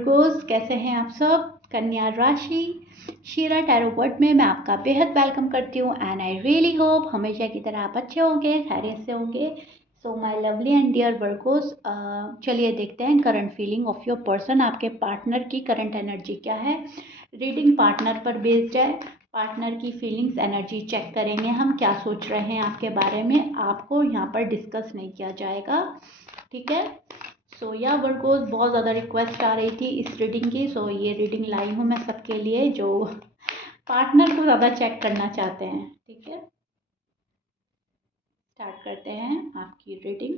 Virgo's कैसे हैं आप सब। कन्या राशि शीरा टैरो वर्ड में मैं आपका बेहद वेलकम करती हूँ एंड आई रियली होप हमेशा की तरह आप अच्छे होंगे, खैरियत से होंगे। So my lovely and dear Virgos, चलिए देखते हैं current feeling of your person. आपके पार्टनर की करंट एनर्जी क्या है। रीडिंग पार्टनर पर बेस्ड है। पार्टनर की फीलिंग्स एनर्जी चेक करेंगे हम, क्या सोच रहे हैं आपके बारे में। आपको यहाँ पर डिस्कस नहीं किया जाएगा, ठीक है। सो या वर्गोस, बहुत ज़्यादा रिक्वेस्ट आ रही थी इस रीडिंग की, सो ये रीडिंग लाई हूँ मैं सबके लिए जो पार्टनर को ज़्यादा चेक करना चाहते हैं, ठीक है। स्टार्ट करते हैं आपकी रीडिंग।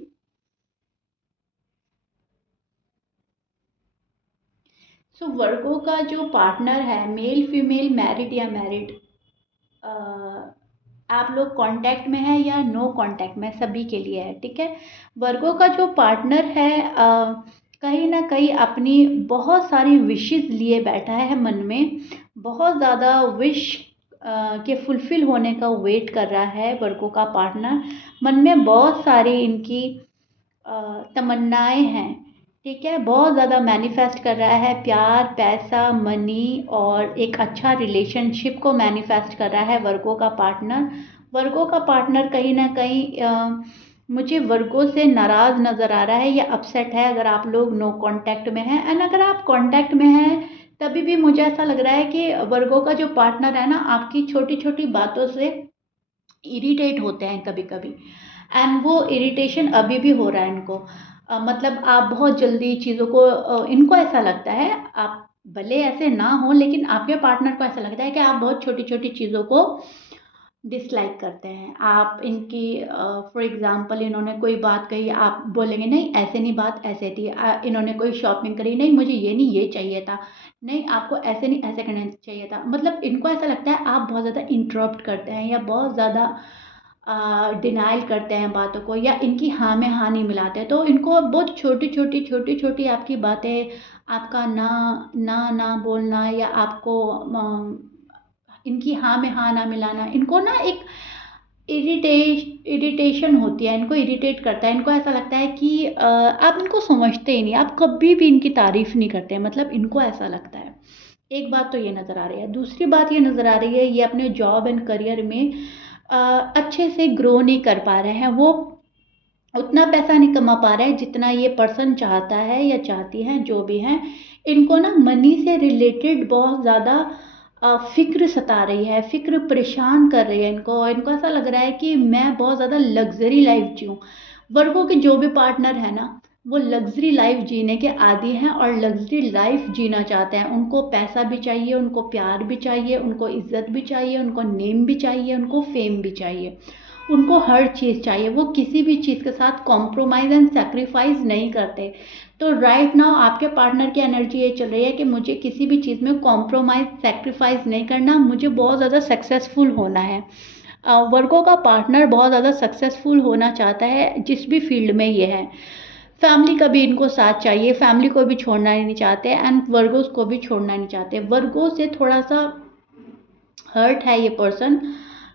सो वर्गो का जो पार्टनर है, मेल फीमेल, मैरिड या मैरिड, आप लोग कांटेक्ट में है या नो कांटेक्ट में, सभी के लिए है, ठीक है। वर्गो का जो पार्टनर है कहीं ना कहीं अपनी बहुत सारी विशेस लिए बैठा है मन में, बहुत ज़्यादा विश के फुलफिल होने का वेट कर रहा है। वर्गो का पार्टनर मन में बहुत सारी इनकी तमन्नाएं हैं, ठीक है। बहुत ज़्यादा मैनिफेस्ट कर रहा है, प्यार, पैसा, मनी और एक अच्छा रिलेशनशिप को मैनिफेस्ट कर रहा है वर्गो का पार्टनर। वर्गो का पार्टनर कहीं ना कहीं मुझे वर्गो से नाराज़ नज़र आ रहा है या अपसेट है अगर आप लोग नो कांटेक्ट में हैं। एंड अगर आप कांटेक्ट में हैं तभी भी मुझे ऐसा लग रहा है कि वर्गो का जो पार्टनर है ना, आपकी छोटी छोटी बातों से इरिटेट होते हैं कभी कभी। एंड वो इरिटेशन अभी भी हो रहा है इनको। मतलब आप बहुत जल्दी चीज़ों को इनको ऐसा लगता है, आप भले ऐसे ना हो लेकिन आपके पार्टनर को ऐसा लगता है कि आप बहुत छोटी छोटी चीज़ों को डिसलाइक करते हैं। आप इनकी फॉर एग्जांपल इन्होंने कोई बात कही, आप बोलेंगे नहीं ऐसे नहीं, बात ऐसे थी। इन्होंने कोई शॉपिंग करी, नहीं मुझे ये नहीं ये चाहिए था, नहीं आपको ऐसे नहीं ऐसे करना चाहिए था। मतलब इनको ऐसा लगता है आप बहुत ज़्यादा इंटरप्ट करते हैं या बहुत ज़्यादा डिनाइल करते हैं बातों को, या इनकी हाँ में हाँ नहीं मिलाते हैं। तो इनको बहुत छोटी छोटी आपकी बातें, आपका ना ना ना बोलना या आपको इनकी हाँ में हाँ ना मिलाना, इनको ना एक इरिटेशन होती है, इनको इरिटेट करता है। इनको ऐसा लगता है कि आप इनको समझते ही नहीं, आप कभी भी इनकी तारीफ नहीं करते हैं, मतलब इनको ऐसा लगता है। एक बात तो ये नज़र आ रही है। दूसरी बात ये नज़र आ रही है, ये अपने जॉब एंड करियर में अच्छे से ग्रो नहीं कर पा रहे हैं। वो उतना पैसा नहीं कमा पा रहे हैं जितना ये पर्सन चाहता है या चाहती हैं, जो भी हैं। इनको ना मनी से रिलेटेड बहुत ज़्यादा फ़िक्र सता रही है, फ़िक्र परेशान कर रही है इनको। इनको ऐसा लग रहा है कि मैं बहुत ज़्यादा लग्जरी लाइफ जीऊँ। वर्गों के जो भी पार्टनर है ना, वो लग्जरी लाइफ जीने के आदी हैं और लग्जरी लाइफ जीना चाहते हैं। उनको पैसा भी चाहिए, उनको प्यार भी चाहिए, उनको इज्जत भी चाहिए, उनको नेम भी चाहिए, उनको फेम भी चाहिए, उनको हर चीज़ चाहिए। वो किसी भी चीज़ के साथ कॉम्प्रोमाइज़ एंड सेक्रीफाइस नहीं करते। तो राइट नाउ आपके पार्टनर की एनर्जी ये चल रही है कि मुझे किसी भी चीज़ में कॉम्प्रोमाइज़ सेक्रीफाइस नहीं करना, मुझे बहुत ज़्यादा सक्सेसफुल होना है। वर्गों का पार्टनर बहुत ज़्यादा सक्सेसफुल होना चाहता है जिस भी फील्ड में ये है। फैमिली का भी इनको साथ चाहिए, फैमिली को भी छोड़ना नहीं चाहते एंड वर्गोस को भी छोड़ना नहीं चाहते। वर्गो से थोड़ा सा हर्ट है ये पर्सन।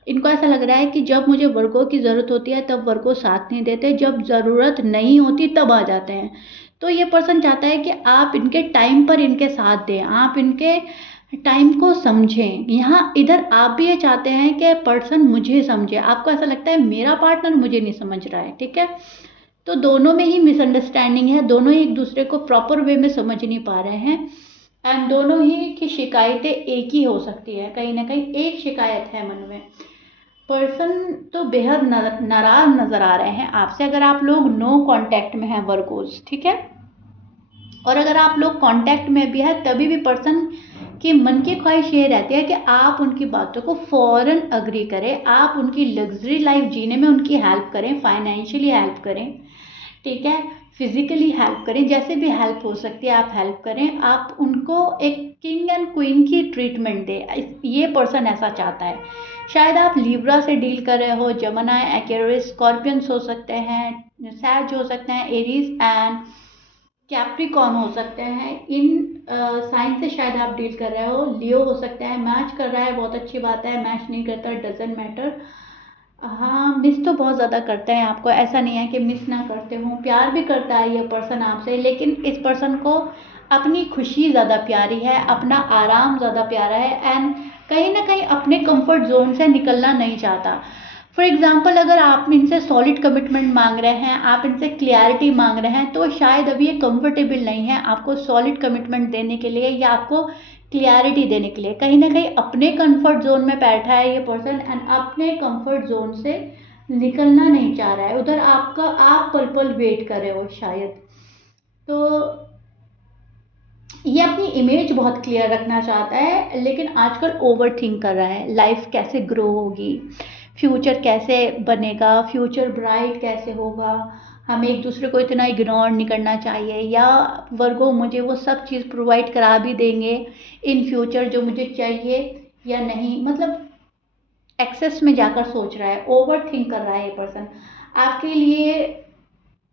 इनको ऐसा लग रहा है कि जब मुझे वर्गों की ज़रूरत होती है तब वर्गो साथ नहीं देते, जब ज़रूरत नहीं होती तब आ जाते हैं। तो ये पर्सन चाहता है कि आप इनके टाइम पर इनके साथ दें, आप इनके टाइम को समझें। यहाँ इधर आप भी ये चाहते हैं कि पर्सन मुझे समझे, आपको ऐसा लगता है मेरा पार्टनर मुझे नहीं समझ रहा है, ठीक है। तो दोनों में ही मिसअंडरस्टैंडिंग है, दोनों ही एक दूसरे को प्रॉपर वे में समझ नहीं पा रहे हैं एंड दोनों ही की शिकायतें एक ही हो सकती है। कहीं ना कहीं एक शिकायत है मन में। पर्सन तो बेहद नाराज नज़र आ रहे हैं आपसे अगर आप लोग नो कांटेक्ट में हैं वर्गोस, ठीक है। और अगर आप लोग कांटेक्ट में भी है तभी भी पर्सन की मन की ख्वाहिश ये रहती है कि आप उनकी बातों को फ़ौरन अग्री करें, आप उनकी लग्जरी लाइफ जीने में उनकी हेल्प करें, फाइनेंशियली हेल्प करें, ठीक है, फिजिकली हेल्प करें, जैसे भी हेल्प हो सकती है आप हेल्प करें। आप उनको एक किंग एंड क्वीन की ट्रीटमेंट दें, ये पर्सन ऐसा चाहता है। शायद आप लिब्रा से डील कर रहे हो, जमनाई, एक्वेरियस, स्कॉर्पियंस हो सकते हैं, सैज हो सकते हैं, एरीज एंड कैप्रिकॉर्न हो सकते हैं। इन साइन से शायद आप डील कर रहे हो। लियो हो सकता है। मैच कर रहा है, बहुत अच्छी बात है। मैच नहीं करता, डजेंट मैटर। हाँ, मिस तो बहुत ज़्यादा करते हैं आपको, ऐसा नहीं है कि मिस ना करते हों, प्यार भी करता है ये पर्सन आपसे, लेकिन इस पर्सन को अपनी खुशी ज़्यादा प्यारी है, अपना आराम ज़्यादा प्यारा है, एंड कहीं ना कहीं अपने कंफर्ट जोन से निकलना नहीं चाहता। फॉर एग्जाम्पल, अगर आप इनसे सॉलिड कमिटमेंट मांग रहे हैं, आप इनसे क्लियरिटी मांग रहे हैं, तो शायद अभी ये कंफर्टेबल नहीं है आपको सॉलिड कमिटमेंट देने के लिए या आपको क्लियरिटी देने के लिए। कहीं ना कहीं अपने कंफर्ट जोन में बैठा है ये पर्सन, एंड अपने कंफर्ट जोन से निकलना नहीं चाह रहा है। उधर आप पल पल वेट कर रहे हो शायद। तो ये अपनी इमेज बहुत क्लियर रखना चाहता है, लेकिन आजकल ओवर थिंक कर रहा है, लाइफ कैसे ग्रो होगी, फ्यूचर कैसे बनेगा, फ्यूचर ब्राइट कैसे होगा, हमें एक दूसरे को इतना इग्नोर नहीं करना चाहिए, या वर्गो मुझे वो सब चीज़ प्रोवाइड करा भी देंगे इन फ्यूचर जो मुझे चाहिए या नहीं। मतलब एक्सेस में जाकर सोच रहा है, ओवर थिंक कर रहा है ये पर्सन। आपके लिए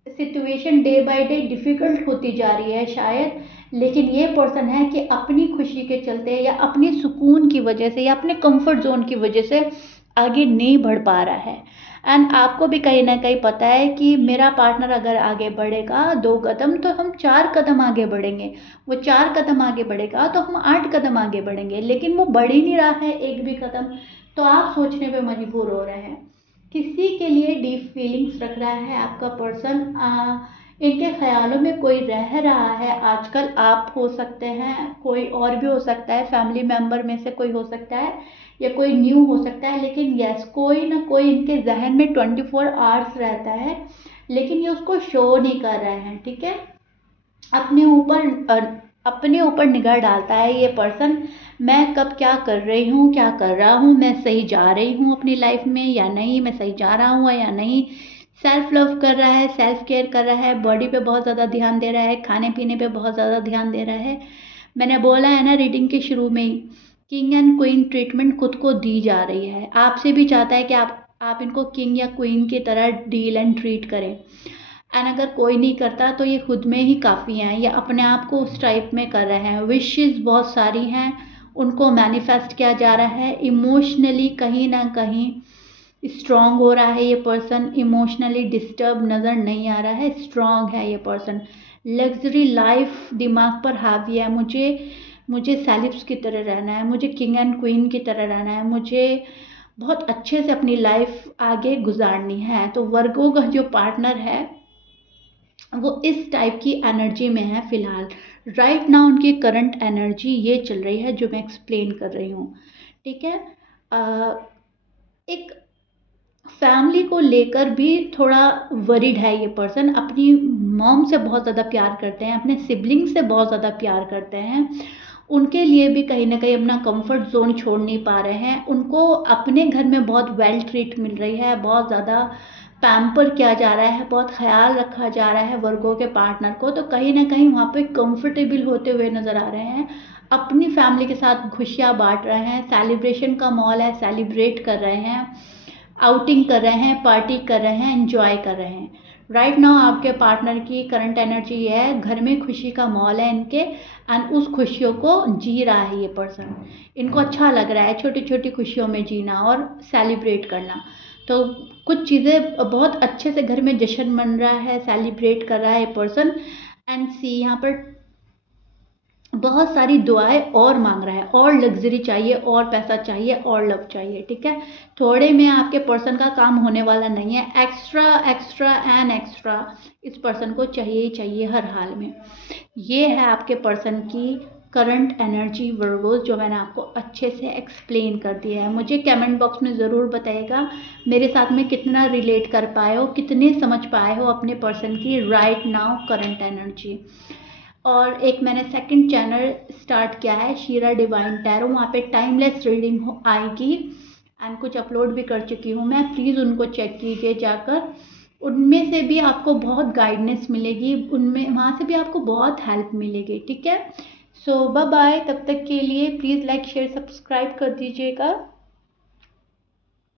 situation day by day difficult होती जा रही है शायद, लेकिन ये पर्सन है कि अपनी खुशी के चलते या अपनी सुकून की वजह से या अपने कंफर्ट जोन की वजह से आगे नहीं बढ़ पा रहा है। एंड आपको भी कहीं ना कहीं पता है कि मेरा पार्टनर अगर आगे बढ़ेगा 2 कदम तो हम 4 कदम आगे बढ़ेंगे, वो 4 कदम आगे बढ़ेगा तो हम 8 कदम आगे बढ़ेंगे, लेकिन वो बढ़ ही नहीं रहा है एक भी कदम। तो आप सोचने पे मजबूर हो रहे हैं, किसी के लिए डीप फीलिंग्स रख रहा है आपका पर्सन। इनके ख्यालों में कोई रह रहा है आजकल, आप हो सकते हैं, कोई और भी हो सकता है, फैमिली मेम्बर में से कोई हो सकता है, या कोई न्यू हो सकता है, लेकिन यस कोई ना कोई इनके जहन में 24 आवर्स रहता है, लेकिन ये उसको शो नहीं कर रहे हैं। ठीक है, अपने ऊपर अपने ऊपर निगाह डालता है ये पर्सन, मैं कब क्या कर रही हूँ, क्या कर रहा हूँ, मैं सही जा रही हूँ अपनी लाइफ में या नहीं, मैं सही जा रहा हूँ या नहीं। सेल्फ लव कर रहा है, सेल्फ केयर कर रहा है, बॉडी पे बहुत ज़्यादा ध्यान दे रहा है, खाने पीने पे बहुत ज़्यादा ध्यान दे रहा है। मैंने बोला है ना रीडिंग के शुरू में ही, किंग एंड क्वीन ट्रीटमेंट खुद को दी जा रही है, आपसे भी चाहता है कि आप इनको किंग या क्वीन की तरह डील एंड ट्रीट करें। एंड अगर कोई नहीं करता तो ये खुद में ही काफ़ी हैं, ये अपने आप को उस टाइप में कर रहे हैं। विशेस बहुत सारी हैं, उनको मैनिफेस्ट किया जा रहा है। इमोशनली कहीं ना कहीं स्ट्रांग हो रहा है ये पर्सन, इमोशनली डिस्टर्ब नज़र नहीं आ रहा है, स्ट्रांग है ये पर्सन। लग्जरी लाइफ दिमाग पर हावी है, मुझे सेलिब्स की तरह रहना है, मुझे किंग एंड क्वीन की तरह रहना है, मुझे बहुत अच्छे से अपनी लाइफ आगे गुजारनी है। तो वर्गो का जो पार्टनर है वो इस टाइप की एनर्जी में है फिलहाल। राइट नाउ उनकी करंट एनर्जी ये चल रही है जो मैं एक्सप्लेन कर रही हूँ। ठीक है, एक फैमिली को लेकर भी थोड़ा वरीड है ये पर्सन। अपनी मॉम से बहुत ज़्यादा प्यार करते हैं, अपने सिबलिंग से बहुत ज़्यादा प्यार करते हैं, उनके लिए भी कहीं ना कहीं अपना कंफर्ट जोन छोड़ नहीं पा रहे हैं। उनको अपने घर में बहुत वेल ट्रीट मिल रही है, बहुत ज़्यादा पैम्पर किया जा रहा है, बहुत ख्याल रखा जा रहा है वर्गों के पार्टनर को, तो कहीं ना कहीं वहाँ पे कंफर्टेबल होते हुए नज़र आ रहे हैं। अपनी फैमिली के साथ खुशियाँ बांट रहे हैं, सेलिब्रेशन का माहौल है, सेलिब्रेट कर रहे हैं, आउटिंग कर रहे हैं, पार्टी कर रहे हैं, एंजॉय कर रहे हैं। राइट नाउ आपके पार्टनर की करंट एनर्जी ये है, घर में खुशी का माहौल है इनके, एंड उस खुशियों को जी रहा है ये पर्सन। इनको अच्छा लग रहा है छोटी छोटी खुशियों में जीना और सेलिब्रेट करना। तो कुछ चीज़ें बहुत अच्छे से घर में जश्न मन रहा है, सेलिब्रेट कर रहा है ये पर्सन। एंड सी यहाँ पर बहुत सारी दुआएं और मांग रहा है, और लग्जरी चाहिए, और पैसा चाहिए, और लव चाहिए। ठीक है, थोड़े में आपके पर्सन का काम होने वाला नहीं है, एक्स्ट्रा एक्स्ट्रा एंड एक्स्ट्रा इस पर्सन को चाहिए ही चाहिए हर हाल में। ये है आपके पर्सन की करंट एनर्जी वर्गोस, जो मैंने आपको अच्छे से एक्सप्लेन कर दिया है। मुझे कमेंट बॉक्स में ज़रूर बताइएगा मेरे साथ में कितना रिलेट कर पाए हो, कितने समझ पाए हो अपने पर्सन की राइट नाउ करंट एनर्जी। और एक मैंने सेकंड चैनल स्टार्ट किया है, शीरा डिवाइन टैरो, वहाँ पे टाइमलेस रीडिंग आएगी, एंड कुछ अपलोड भी कर चुकी हूँ मैं, प्लीज़ उनको चेक कीजिए जाकर। उनमें से भी आपको बहुत गाइडेंस मिलेगी, उनमें वहाँ से भी आपको बहुत हेल्प मिलेगी। ठीक है, सो बाय बाय, तब तक के लिए प्लीज़ लाइक शेयर सब्सक्राइब कर दीजिएगा।